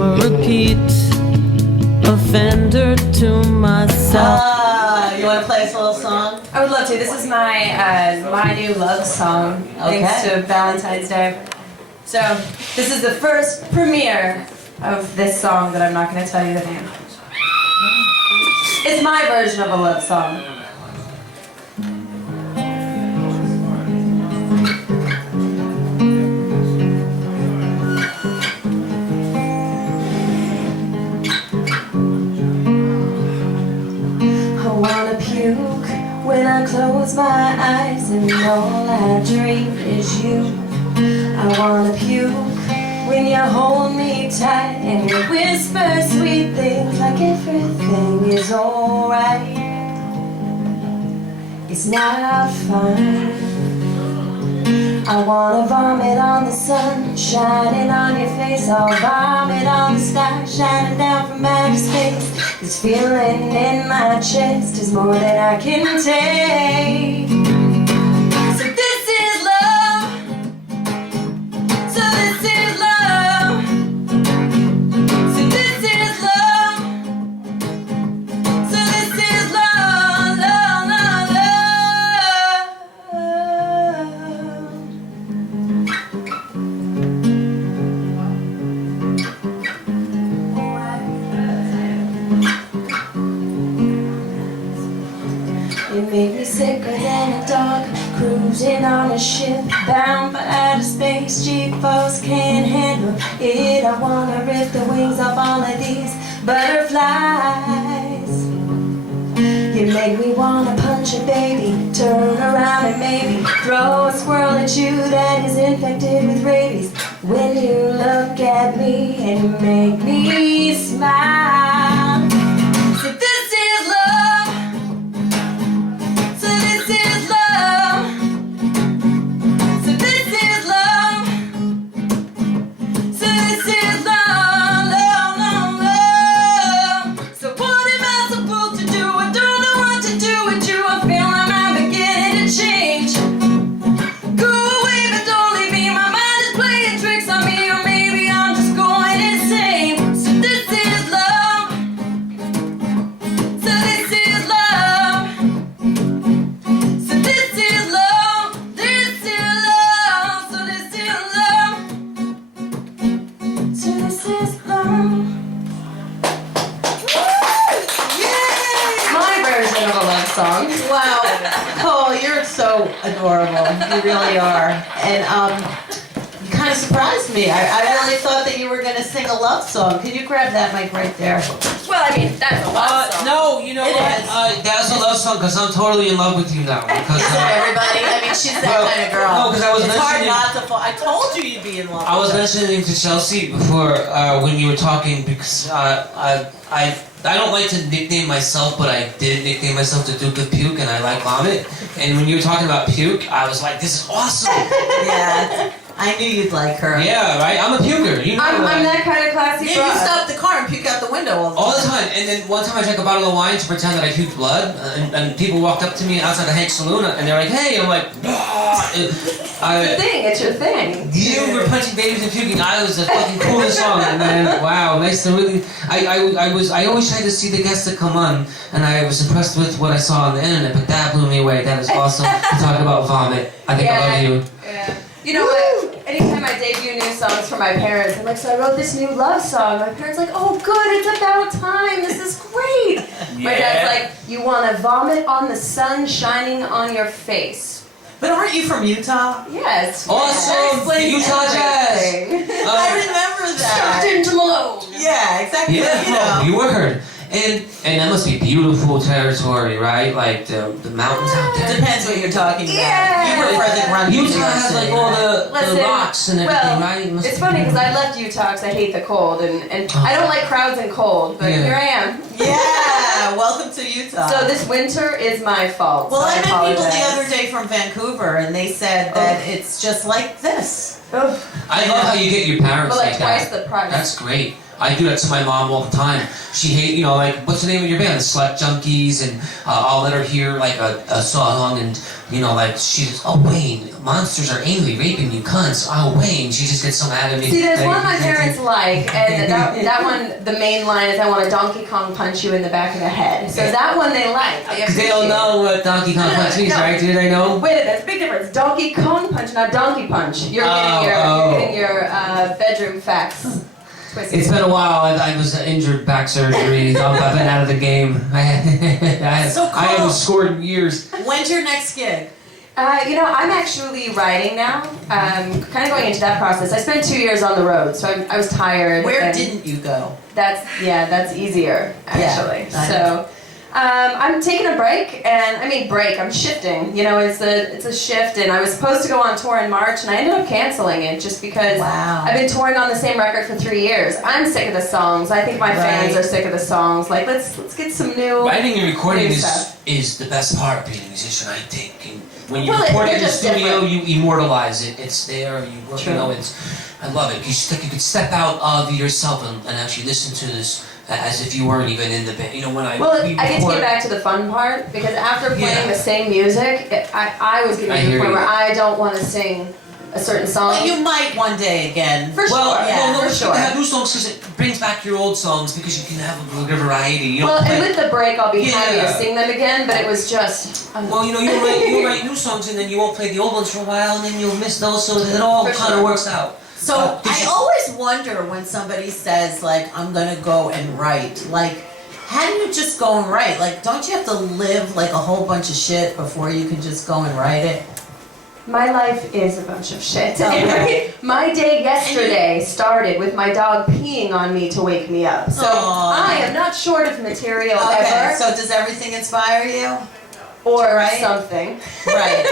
I'm a repeat offender to myself. You want to play us a little song? I would love to. This is my new love song, thanks to Valentine's Day. So this is the first premiere of this song that I'm not going to tell you the name. It's my version of a love song. I wanna puke when I close my eyes and all I dream is you. I wanna puke when you hold me tight and you whisper sweet things like everything is alright. It's not fine. I wanna vomit on the sun shining on your face. I'll vomit on the sky shining down from outer space. This feeling in my chest is more than I can take. So this is love. So this is love. So this is love. So this is love, love, love, It made me sicker than a dog cruising on a ship bound for outer space. G-force can't handle it. I wanna rip the wings off all of these butterflies. You make me wanna punch a baby, turn around and maybe throw a squirrel at you that is infected with rabies. When you look at me and make me smile. So this is love. So this is love. So this is love. So this is love, love, love, love. So what am I supposed to do? I don't know what to do with you. I feel like I'm beginning to change. Go away, but don't leave me. My mind is playing tricks on me, or maybe I'm just going insane. So this is love. So this is love. So this is love. This is love. So this is love. So this is love. My version of a love song. Wow. Cole, you're so adorable. You really are. And you kind of surprised me. I really thought that you were going to sing a love song. Could you grab that mic right there? Well, I mean, that's a love song. No, you know It what? is. That's a love song because I'm totally in love with you now. Because Isn't everybody? I mean, she's that kind of girl. No, because I was it's hard mentioning- not to fall. I told you you'd be in love. I was with her. mentioning to Chelsea before when you were talking because I don't like to nickname myself, but I did nickname myself the Duke of Puke, and I like vomit. And when you were talking about puke, I was like, this is awesome. Yeah, I knew you'd like her. Yeah, right? I'm a puker. You know I'm that kind of classy Yeah, broad. you stop the car and puke out the window all the time. And then one time I drank a bottle of wine to pretend that I puked blood, and people walked up to me outside the Hank's Saloon, and they're like, hey, I'm like, It's your thing. you were punching babies and puking. I was the fucking coolest song, and then wow, nice to really. I always tried to see the guests that come on, and I was impressed with what I saw on the internet, but that blew me away. That is awesome. To talk about vomit. I think I love you. Yeah. You know what? Anytime I debut new songs for my parents, I'm like, so I wrote this new love song. My parents are like, oh good, it's about time. This is great. My dad's like, you want to vomit on the sun shining on your face. But aren't you from Utah? Yes. Awesome. That explains Utah jazz. everything. I remember that. Shrunken to Malone. Yeah, exactly. Yeah, You know. you were. And that must be beautiful territory, right? Like the mountains out there. Depends what you're talking about. Yeah. You prefer the grunt Utah has like all the Listen, rocks and everything, right? It must it's be- funny because I left Utah because I hate the cold, and I don't like crowds and cold, but Yeah. here I am. Yeah, welcome to Utah. So this winter is my fault. well, so I met people the apologize. other day from Vancouver, and they said that it's just like this. Ugh. I love how you get your parents But like like twice that. the price. That's great. I do that to my mom all the time. She you know, like, what's the name of your band? The Slut Junkies, and I'll let her hear like a song, and you know, like she says, "Oh Wayne, monsters are angry, raping you cunts." Oh Wayne, she just gets so mad at me. See, there's one my parents like, and that one, the main line is, "I want to Donkey Kong punch you in the back of the head." So that one they like. They don't know what Donkey Kong Punch means, right? Do they know? Wait a minute, there's a big difference. Donkey Kong punch, not donkey punch. You're getting your bedroom facts twisted. It's been a while. I was injured, back surgery. I've been out of the game. I haven't scored in years. When's your next gig? You know, I'm actually writing now. Kind of going into that process. I spent 2 years on the road, so I was tired. Where didn't you go? That's easier, actually. Yeah, So I'm taking a break, and I'm shifting. You know, it's a shift, and I was supposed to go on tour in March, and I ended up canceling it just because I've been touring on the same record for 3 years. I'm sick of the songs. I think my fans are sick of the songs. Like, let's get some new. Writing and recording stuff. is the best part of being a musician, I think. And when you Well, record it in the just studio, different. you immortalize it. It's there. You know, I love it. You could step out of yourself and actually listen to this as if you weren't even in the band. You know, when I get to get back to the fun part, because after playing the same music, I was getting to the point where I don't want to sing a certain song. Well, you might one day again. For sure. It's good to have new songs because it brings back your old songs because you can have a good variety. You know, and with the break, I'll be happy to sing them again, but it was just. Well, you know, you'll write new songs and then you won't play the old ones for a while, and then you'll miss those, so it all kind of works out. So I always wonder when somebody says, like, I'm gonna go and write, like, how do you just go and write? Like, don't you have to live like a whole bunch of shit before you can just go and write it? My life is a bunch of shit. Okay. My day yesterday started with my dog peeing on me to wake me up. So I am not short of material ever. So does everything inspire you? Or something. Right.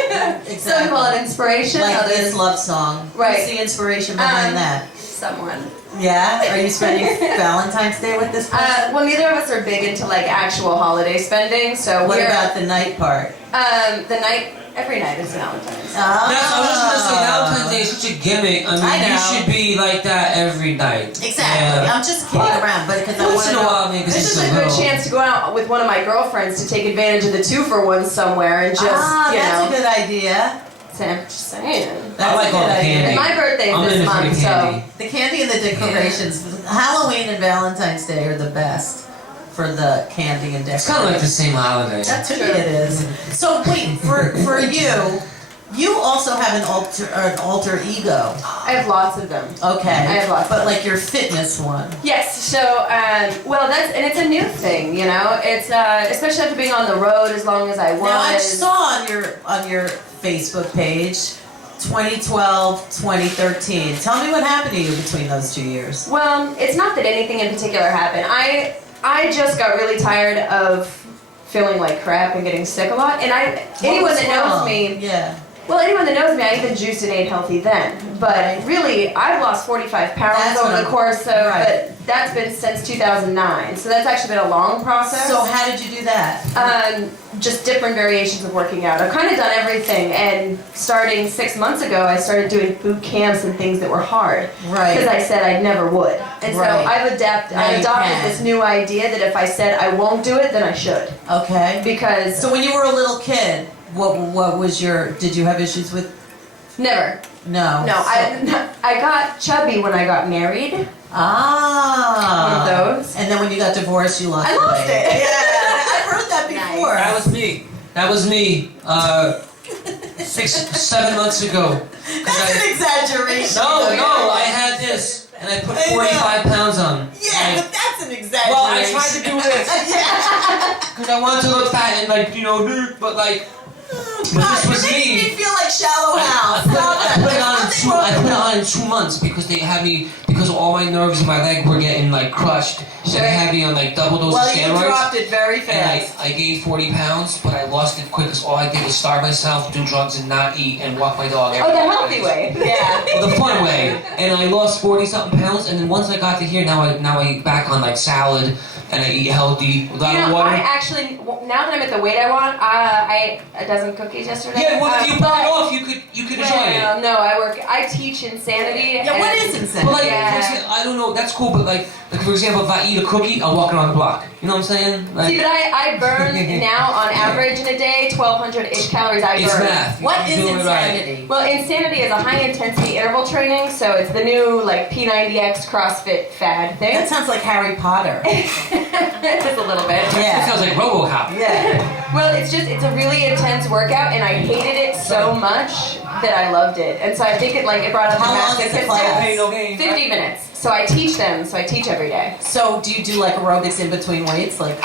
Exactly. Some call it inspiration. Like others this love song. Right. What's the inspiration behind that? Someone. Yeah? Are you spending Valentine's Day with this person? Well, neither of us are big into like actual holiday spending, so What about the night part? The night. Every night is Valentine's. I was just gonna say, Valentine's Day is such a gimmick. I mean, you should be like that every night. Exactly. I'm just kidding around, but because I want Once to in a know. while, maybe This is a good chance to go out with one of my girlfriends to take advantage of the 2-for-1 somewhere and just, that's a good idea. I'm just saying. I like all the candy. And my birthday is I'm this in it for the month, candy. so. The candy and the decorations. Halloween and Valentine's Day are the best for the candy and decorations. It's kind of like the same holiday. That's true. It is. So wait, for you. You also have an alter ego. I have lots of them. Okay. I have lots. But like your fitness one. Yes. So, it's a new thing, you know. It's especially after being on the road as long as I was. Now I saw on your Facebook page, 2012, 2013. Tell me what happened to you between those 2 years. Well, it's not that anything in particular happened. I just got really tired of feeling like crap and getting sick a lot. And anyone that knows me. Yeah. Well, anyone that knows me, I even juiced and ate healthy then. But really, I've lost 45 pounds over the course of, but that's been since 2009. So that's actually been a long process. So how did you do that? Just different variations of working out. I've kind of done everything, and starting 6 months ago, I started doing boot camps and things that were hard. Right. Because I said I never would. And so I've adopted this new idea that if I said I won't do it, then I should. Okay. Because... So when you were a little kid, what was did you have issues with? Never. No. No, I got chubby when I got married. Ah. One of those. And then when you got divorced, you lost I lost it. Yeah, I've heard that before. Nice. That was me. 6-7 months ago. That's an exaggeration. No, I had this, and I put 45 pounds on. Yeah, but that's an exaggeration. Well, I tried to do this. Yeah. Because I wanted to look fat and but like. But this was It makes me. me feel like Shallow Hal. I put it on in 2 months because they had me, because all my nerves in my leg were getting like crushed. So they had me on like double dose of steroids. Well, you dropped it very And fast. I gained 40 pounds, but I lost it quick because all I did was starve myself, do drugs, and not eat, and walk my dog. The healthy way. Yeah. Well, the fun way. And I lost 40-something pounds, and then once I got to here, now I eat back on like salad, and I eat healthy, without water. I actually, now that I'm at the weight I want, I ate a dozen cookies yesterday. Yeah, well, if you pull it off, you could enjoy it. No, I teach insanity. Yeah, what is insanity? But like, Yeah. for example, I don't know, that's cool, but like for example, if I eat a cookie, I'll walk around the block. You know what I'm saying? Like, See, but I burn now on average in a day 1,200-ish calories I burn. it's math. What is You're doing it right. insanity? Well, insanity is a high-intensity interval training, so it's the new like P90X CrossFit fad thing. That sounds like Harry Potter. Just a little bit. It Yeah. sounds like RoboCop. Yeah. Well, it's a really intense workout, and I hated it so much that I loved it, and so I think it brought up How the long is the class? Pain, no gain. 50 minutes. So I teach them. So I teach every day. So do you do like aerobics in between weights? Like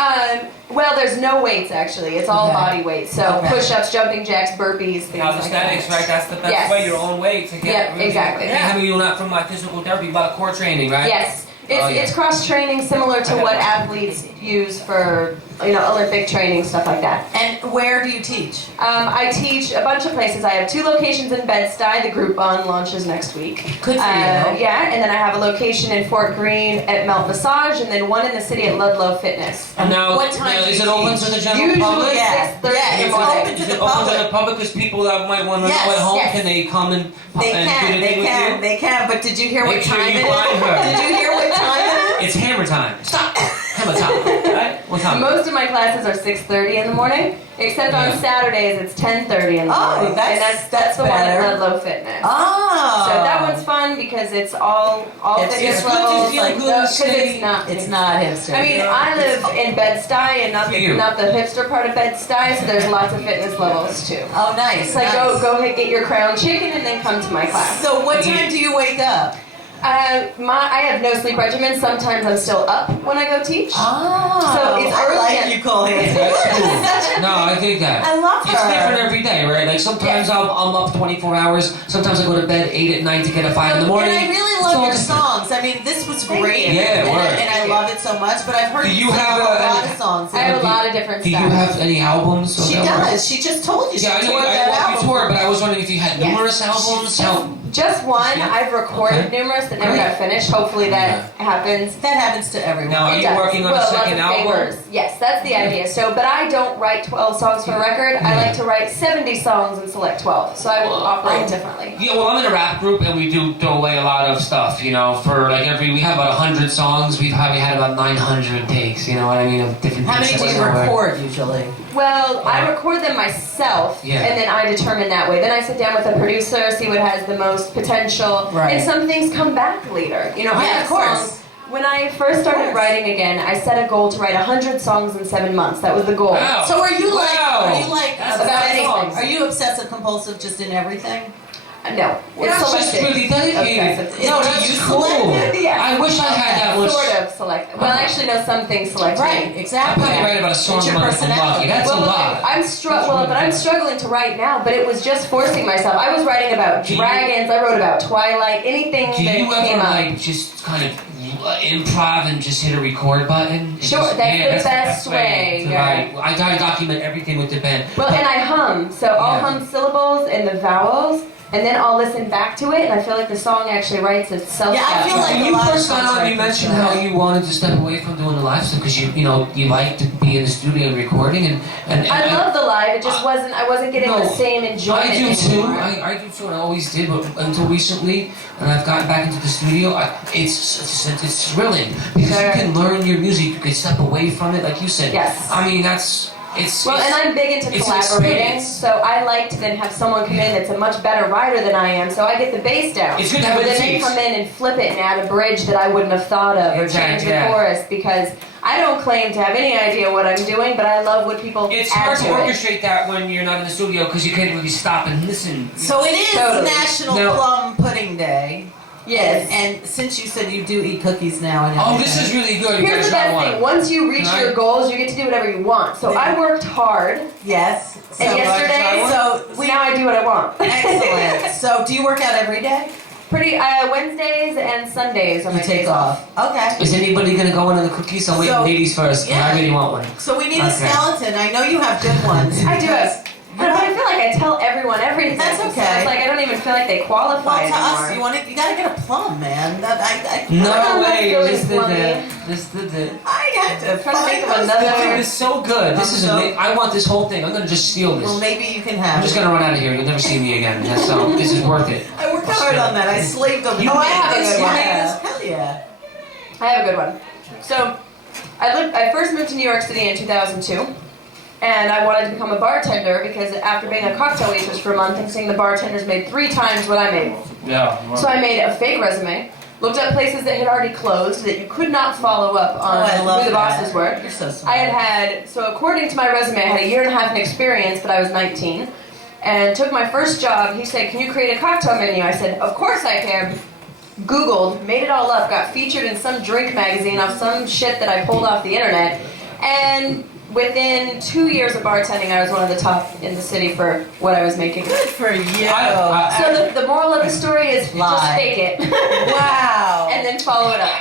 Well, there's no weights actually. It's all Okay. body weight. So Okay. push-ups, jumping jacks, burpees, things like Calisthenics, that. right? That's the best Yes. way, your own way to get Yep, really, exactly. Yeah. I mean, you're not from like physical therapy, but core training, right? Yes. It's, Oh, yeah. it's cross-training similar to what athletes use for, Olympic training, stuff like that. And where do you teach? I teach a bunch of places. I have 2 locations in Bed-Stuy. The group on launches next week. Good for you. Yeah, and then I have a location in Fort Greene at Melt Massage, and then one in the city at LuDw Fitness. And now, What time now, do is you it open teach? to the general Usually public? Yeah. 6:30 Yeah, in the it's morning. open to Is the it open to the public. public because people that might want to Yes, know at home, yes. can they come and They and can, do the they thing with can, you? they can. But did you hear Make what sure time you it find her. is? Did you hear what time it is? It's hammer time. Stop! Hammer time. Right? What time? Most of my classes are 6:30 in the morning, except on Yeah. Saturdays it's 10:30 in the Oh, morning. that's- and that's the better. one at LuDw Fitness. Oh. So that one's fun because it's all It's fitness good to levels. feel like, good no, and 'cause stay- it's not. It's not hipster. I mean, I live in Bed-Stuy and For you. not the hipster part of Bed-Stuy, so there's lots of fitness levels too. Oh, nice. It's like nice. go ahead, get your crown chicken, and then come to my class. So what time do you wake up? I have no sleep regimen. Sometimes I'm still up when I go teach. Oh. So it's I early like at- you, KoLe HaNSeN. That's cool. No, I think that. I love It's different her. every day, right? Like sometimes Yes. I'm up 24 hours. Sometimes I go to bed 8 at night to get at 5 in the morning. And I really It's love all your different. songs. I mean, this was Thank great. you. Yeah, and, word. and I love it so much. But I've heard Do you sing have a a- lot of songs. I have a Do- lot of different Do you stuff. have any albums? She of that? does. She just told you. She Yeah, I know. toured I that walked you album. tour, but I was wondering if you had Yes. numerous albums. Just one. Yeah. I've recorded Okay. numerous that never Great. got finished. Hopefully that happens. That happens to everyone. Now, are It you does. working on a Well, second lots of album? favors. Yes, that's the idea. So, but I don't write 12 songs for a record. I like to write 70 songs and select 12. So I will operate differently. Yeah, well, I'm in a rap group, and we do throw away a lot of stuff. You know, for like we have about 100 songs. We've probably had about 900 takes. You know what I mean? Of different. How many beats do that you go away. record usually? Well, I record them myself, Yeah. and then I determine that way. Then I sit down with a producer, see what has the most potential, Right. and some things come back later. I Yeah, have of course. songs. When I first started writing again, I set a goal to write 100 songs in 7 months. That was the goal. Wow. So are you like? Wow. Are you like? That's about a lot of anything. songs. Are you obsessive compulsive just in everything? No, Well, it's that's just selective. really dedicated. Obsessive. No, Do that's you cool. select it? Yeah. I wish I had that much. Sort of selective. Well, actually, no, some things select Right. me. I Exactly. probably write about a song It's your a month. personality. That's well, a lot. I'm struggling to write now, but it was just forcing myself. I was writing about Do you- dragons. I wrote about Twilight. Anything Do that you came ever up. like just kind of improv and just hit a record button? Sure, Just- that's the best way, to yeah. write. I gotta document everything with the band. Well, and I hum, so I'll Yeah. hum syllables and the vowels, and then I'll listen back to it, and I feel like the song actually writes itself. Yeah, I out. feel like When a you lot of first got songs on, write you mentioned themselves. how you wanted to step away from doing the live stuff because you like to be in the studio and recording and I love the live. It just wasn't. I wasn't getting No, the same enjoyment. I do too. anymore. I do too, and I always did, but until recently, and I've gotten back into the studio, it's thrilling because Sure. you can learn your music, you can step away from it, like you said. Yes. I mean, it's. Well, and I'm big into it's an collaborating, experience. so I like to then have someone come in that's a much better writer than I am, so I get the bass down. It's good to have But a then they taste. come in and flip it and add a bridge that I wouldn't have thought of, or Exactly, change the yeah. chorus, because I don't claim to have any idea what I'm doing, but I love what people It's add hard to to it. orchestrate that when you're not in the studio because you can't really stop and listen. So it is Totally. National Now- Plum Pudding Day. Yes. And since you said you do eat cookies now and Oh, everything. this is really good. You Here's guys the got best one. thing. Once you reach Can I- your goals, you get to do whatever you want. So I worked hard, Yes. So, and yesterday, so now I do what I want. excellent. So do you work out every day? Pretty Wednesdays and Sundays are You my take days off. Okay. Is anybody gonna go in on the cookies? I'm waiting So- ladies first. 'Cause yeah. I really want one. So we need a Okay. skeleton. I know you have good ones. I do it. because But I feel feel like I tell everyone everything. That's So okay. it's like I don't even feel like they qualify Well, to anymore. us, you gotta get a plum, man. No way, really just did funny. that. Just did that. I had to Trying to think of find another- those Dude, things. it's so good. This is amazing. I want this whole thing. I'm gonna just steal Well, this. maybe you can have I'm just it. gonna run out of here. You'll never see me again. That's so. This is worth it. I worked hard on that. I slaved over. You I made have this? a good You one. made Hell yeah. I have a good one. So, I first moved to New York City in 2002, and I wanted to become a bartender because after being a cocktail waitress for a month and seeing the bartenders made 3 times what I made. Yeah. So I made a fake resume, looked up places that had already closed that you could not follow up Oh, I on love who the that. bosses were. You're so smart. So according to my resume, I had a year and a half in experience, but I was 19. And took my first job. He said, "Can you create a cocktail menu?" I said, "Of course I can." Googled, made it all up, got featured in some drink magazine off some shit that I pulled off the internet. And within 2 years of bartending, I was one of the top in the city for what I was making. Good for you. So the moral of the story is just Lie. fake it. Wow. And then follow it up.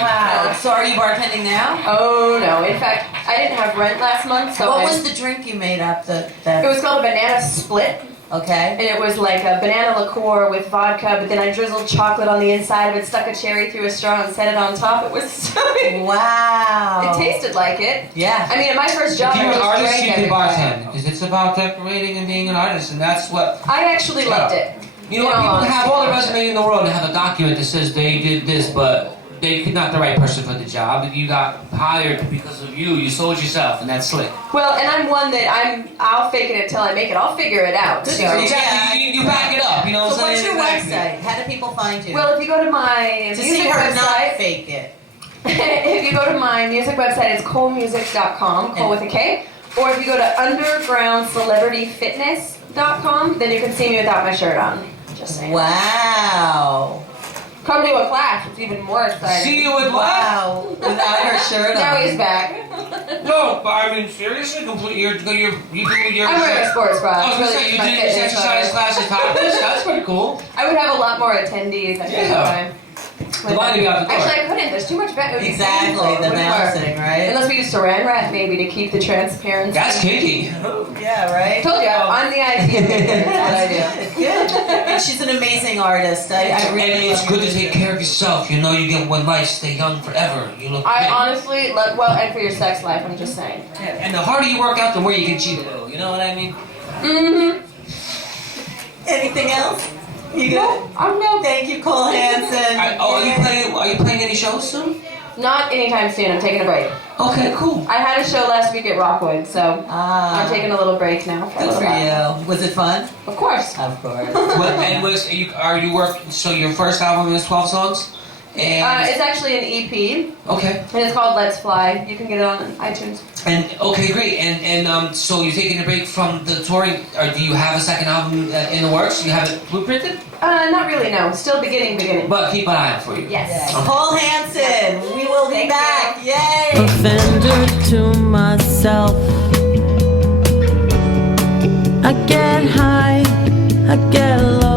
Wow. So are you bartending now? Oh no, in fact, I didn't have rent last month, so What was the drink you made up? it was called a banana split. Okay. And it was like a banana liqueur with vodka, but then I drizzled chocolate on the inside of it, stuck a cherry through a straw and set it on top. It was so Wow. It tasted like it. Yeah. I mean, at my first job, If I you're an just artist, drank you can every bartend because it's about decorating and being an artist, and that's what. I actually loved it. You know what? People have all the resume in the world and have a document that says they did this, but they could not the right person for the job. You got hired because of you. You sold yourself, and that's slick. Well, and I'm one that I'll fake it until I make it. I'll figure it out. Good So. for you. Exactly. You back it up. You know what So I'm what's saying? your Exactly. website? How do people find you? Well, if you go to my to see music her not website, fake it. if you go to my music website, it's KoLeMusic.com, Cole with a K. Or if you go to undergroundcelebrityfitness.com, then you can see me without my shirt on. Just saying. Wow. Come to a class. It's even more exciting. See you with what? Wow. Without her shirt on. Now he's back. No, but I mean seriously, complete. You do your. I'm wearing a sports bra. I was gonna Really say you my do this fitness exercise photo. classes topless. That's pretty cool. I would have a lot more attendees. I think. Yeah. The line to be out the door. Actually, I couldn't. There's too much back. Exactly. The balancing, right? Unless we use saran wrap maybe to keep the transparency. That's kinky. Yeah, right? I told you, I'm the idea maker. That's what I do. Good. And she's an amazing artist. I really And it's love good her to take music. care of yourself. You know, you get one life, stay young forever. You look I great. honestly love, well, and for your sex life, I'm just saying. And the harder you work out, the more you can cheat a little. You know what I mean? Mm-hmm. Anything else? You good? No, I'm no. Thank you, KoLe HaNSeN. Are you playing any shows soon? Not anytime soon. I'm taking a break. Okay, cool. I had a show last week at Rockwood, so Ah, I'm taking a little break now. For a good little for while. you. Was it fun? Of course. Of course. Are you working? So your first album is 12 songs, and It's actually an EP, okay, and it's called Let's Fly. You can get it on iTunes. and okay, great, and so you're taking a break from the touring, or do you have a second album in the works? You have it blueprinted, Not really, no. Still beginning. but keep an eye out for you. Yes. KoLe HaNSeN. We will be Thank back. Yay. Offender to myself. I get high, I get low.